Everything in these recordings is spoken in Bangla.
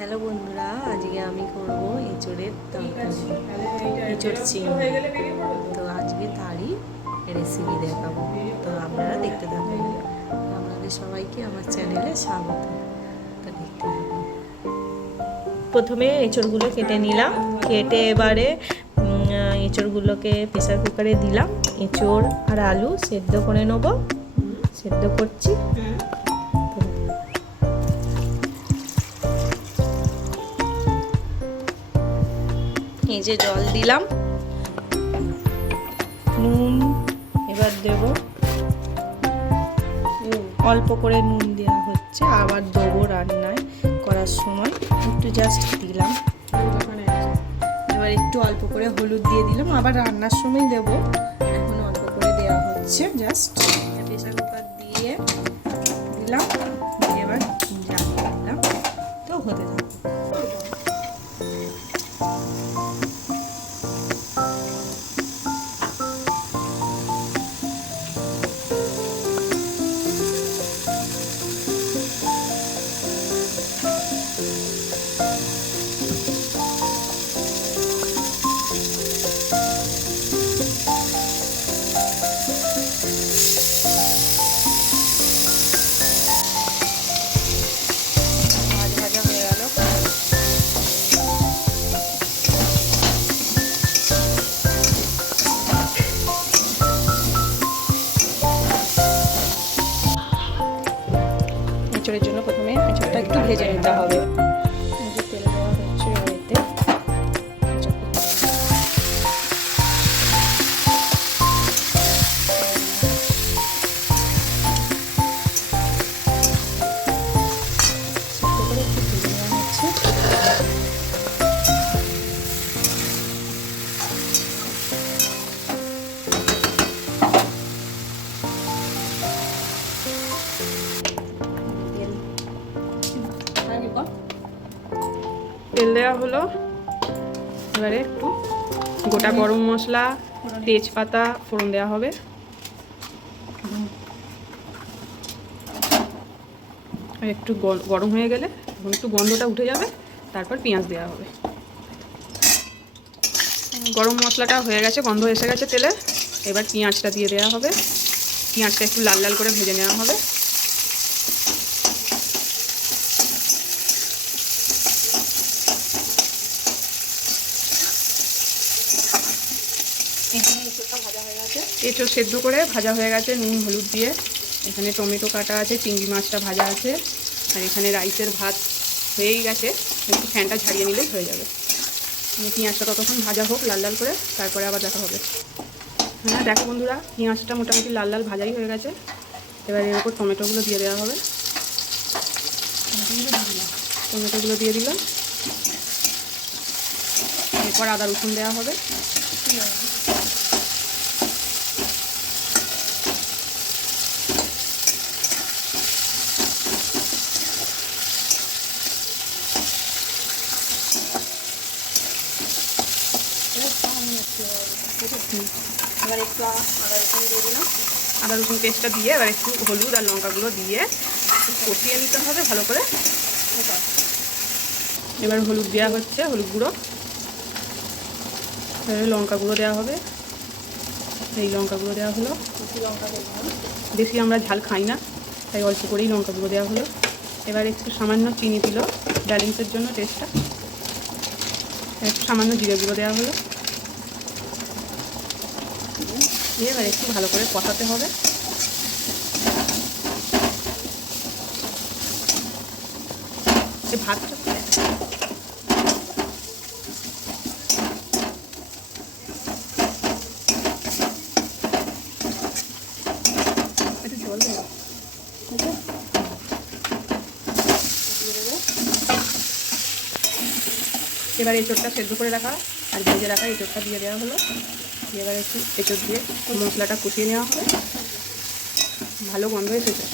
হ্যালো বন্ধুরা, আজকে আমি করব এঁচড়ের তরকারি, এঁচড় চিংড়ি। তো আজকে তারই রেসিপি দেখাবো, তো আপনারা দেখতে থাকুন। আপনাদের সবাইকে আমার চ্যানেলে স্বাগত। তো দেখতে থাকুন। প্রথমে এঁচড়গুলো কেটে নিলাম, কেটে এবারে এঁচড়গুলোকে প্রেসার কুকারে দিলাম। এঁচড় আর আলু সেদ্ধ করে নেব, সেদ্ধ করছি। এই যে জল দিলাম, নুন এবার দেব, অল্প করে নুন দেওয়া হচ্ছে, আবার দেবো রান্নায় করার সময় একটু জাস্ট দিলাম। এবার একটু অল্প করে হলুদ দিয়ে দিলাম, আবার রান্নার সময় দেবো, এখন অল্প করে দেওয়া হচ্ছে জাস্ট। প্রেসার কুকার দিয়ে দিলাম, এবার জ্বালিয়ে দিলাম, তো হতে থাকবে। এঁচড়ের জন্য প্রথমে এঁচড়টা একটু ভেজে নিতে হবে। তেল দেওয়া হচ্ছে এতে, তেল দেওয়া হলো। এবারে একটু গোটা গরম মশলা, তেজপাতা ফোড়ন দেওয়া হবে। আর একটু গরম হয়ে গেলে একটু গন্ধটা উঠে যাবে, তারপর পেঁয়াজ দেওয়া হবে। গরম মশলাটা হয়ে গেছে, গন্ধ এসে গেছে তেলে, এবার পেঁয়াজটা দিয়ে দেওয়া হবে। পেঁয়াজটা একটু লাল লাল করে ভেজে নেওয়া হবে। এঁচড় সেদ্ধ করে ভাজা হয়ে গেছে নুন হলুদ দিয়ে। এখানে টমেটো কাটা আছে, চিংড়ি মাছটা ভাজা আছে, আর এখানে রাইসের ভাত হয়েই গেছে, একটু ফ্যানটা ঝাড়িয়ে নিলেই হয়ে যাবে। পেঁয়াজটা ততক্ষণ ভাজা হোক লাল লাল করে, তারপরে আবার দেখা হবে। হ্যাঁ দেখো বন্ধুরা, পেঁয়াজটা মোটামুটি লাল লাল ভাজাই হয়ে গেছে। এবার এর উপর টমেটোগুলো দিয়ে দেওয়া হবে। টমেটোগুলো দিয়ে দিলাম, এরপর আদা রসুন দেওয়া হবে। এবার একটু আদা রসুন দিয়ে দিলাম, আদা রসুন পেস্টটা দিয়ে এবার একটু হলুদ আর লঙ্কাগুলো দিয়ে একটু কষিয়ে নিতে হবে ভালো করে। এবার হলুদ দেওয়া হচ্ছে, হলুদ গুঁড়ো, লঙ্কা গুঁড়ো দেওয়া হবে। এই লঙ্কা গুঁড়ো দেওয়া হলো, বেশি আমরা ঝাল খাই না, তাই অল্প করেই লঙ্কা গুঁড়ো দেওয়া হলো। এবার একটু সামান্য চিনি দিল ব্যালেন্সের জন্য টেস্টটা। একটু সামান্য জিরে গুঁড়ো দেওয়া হলো। এবার একটু ভালো করে কষাতে হবে। এই ভাতটা একটু জল দেবো, এবার এঁচড়টা সেদ্ধ করে রাখা আর ভেজে রাখা এঁচড়টা দিয়ে দেওয়া হলো। এবার একটু এঁচড় দিয়ে মশলাটা কষিয়ে নেওয়া হবে, ভালো গন্ধ এসেছে।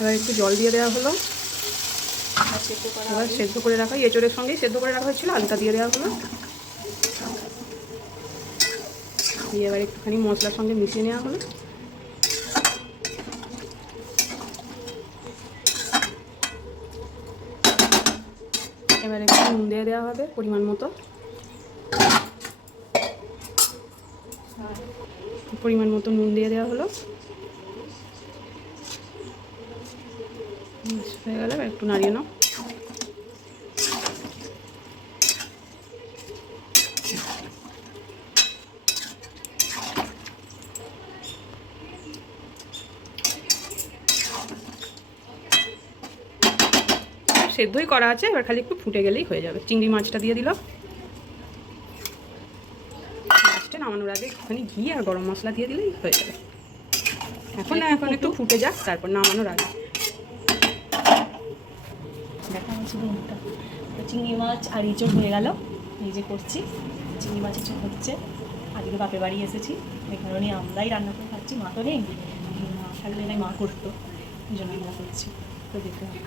এবার একটু জল দিয়ে দেওয়া হলো। এবার সেদ্ধ করে রাখা এঁচড়ের সঙ্গেই সেদ্ধ করে রাখা হয়েছিল, আলুটা দিয়ে দেওয়া হলো। দিয়ে এবার একটুখানি মশলার সঙ্গে মিশিয়ে নেওয়া হলো। এবার একটু নুন দিয়ে দেওয়া হবে পরিমাণ মতো, নুন দিয়ে দেওয়া হলো। হয়ে গেলে একটু নাড়িয়ে নাও। সেদ্ধই করা আছে, এবার খালি একটু ফুটে গেলেই হয়ে যাবে। চিংড়ি মাছটা দিয়ে দিলাম। মাছটা নামানোর আগে একটুখানি ঘি আর গরম মশলা দিয়ে দিলেই হয়ে যাবে। এখন একটু ফুটে যাক, তারপর নামানোর আগে দেখা হচ্ছে মুখটা। তো চিংড়ি মাছ আর ইঁচড় হয়ে গেল, এই যে করছি চিংড়ি মাছ ইঁচড় হচ্ছে। আজকে বাপের বাড়ি এসেছি, এই কারণে আমরাই রান্না করে খাচ্ছি, মা তো নেই, মা থাকলে এটাই মা করতো, এই জন্য আমরা করছি। তো দেখতে হবে।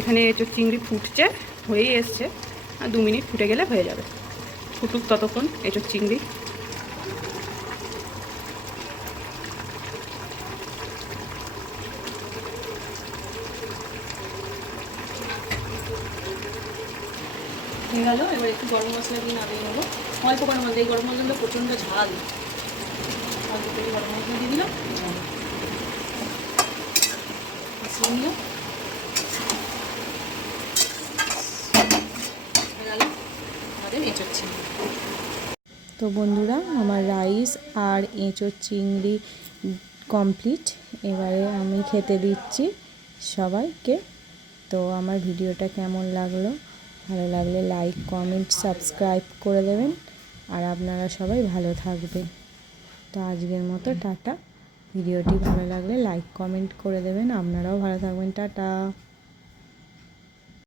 এখানে এঁচোড় চিংড়ি ফুটছে, হয়েই এসছে, আর 2 মিনিট ফুটে গেলে হয়ে যাবে। ফুটুক ততক্ষণ এঁচোড় চিংড়ি। হয়ে গেল, এবার একটু গরম মশলা দিয়ে নামিয়ে নেবো। অল্প গরম মশলা, এই গরম মশলাটা প্রচণ্ড ঝাল, অল্প করে গরম মশলা দিয়ে দিলাম, মিশিয়ে নিলাম। হয়ে গেল আমাদের এঁচোড় চিংড়ি। তো বন্ধুরা, আমার রাইস আর এঁচোড় চিংড়ি কমপ্লিট। এবারে আমি খেতে দিচ্ছি সবাইকে। তো আমার ভিডিওটা কেমন লাগলো, ভালো লাগলে লাইক কমেন্ট সাবস্ক্রাইব করে দেবেন, আর আপনারা সবাই ভালো থাকবেন। তো আজকের মতো টাটা। ভিডিওটি ভালো লাগলে লাইক কমেন্ট করে দেবেন, আপনারাও ভালো থাকবেন, টাটা।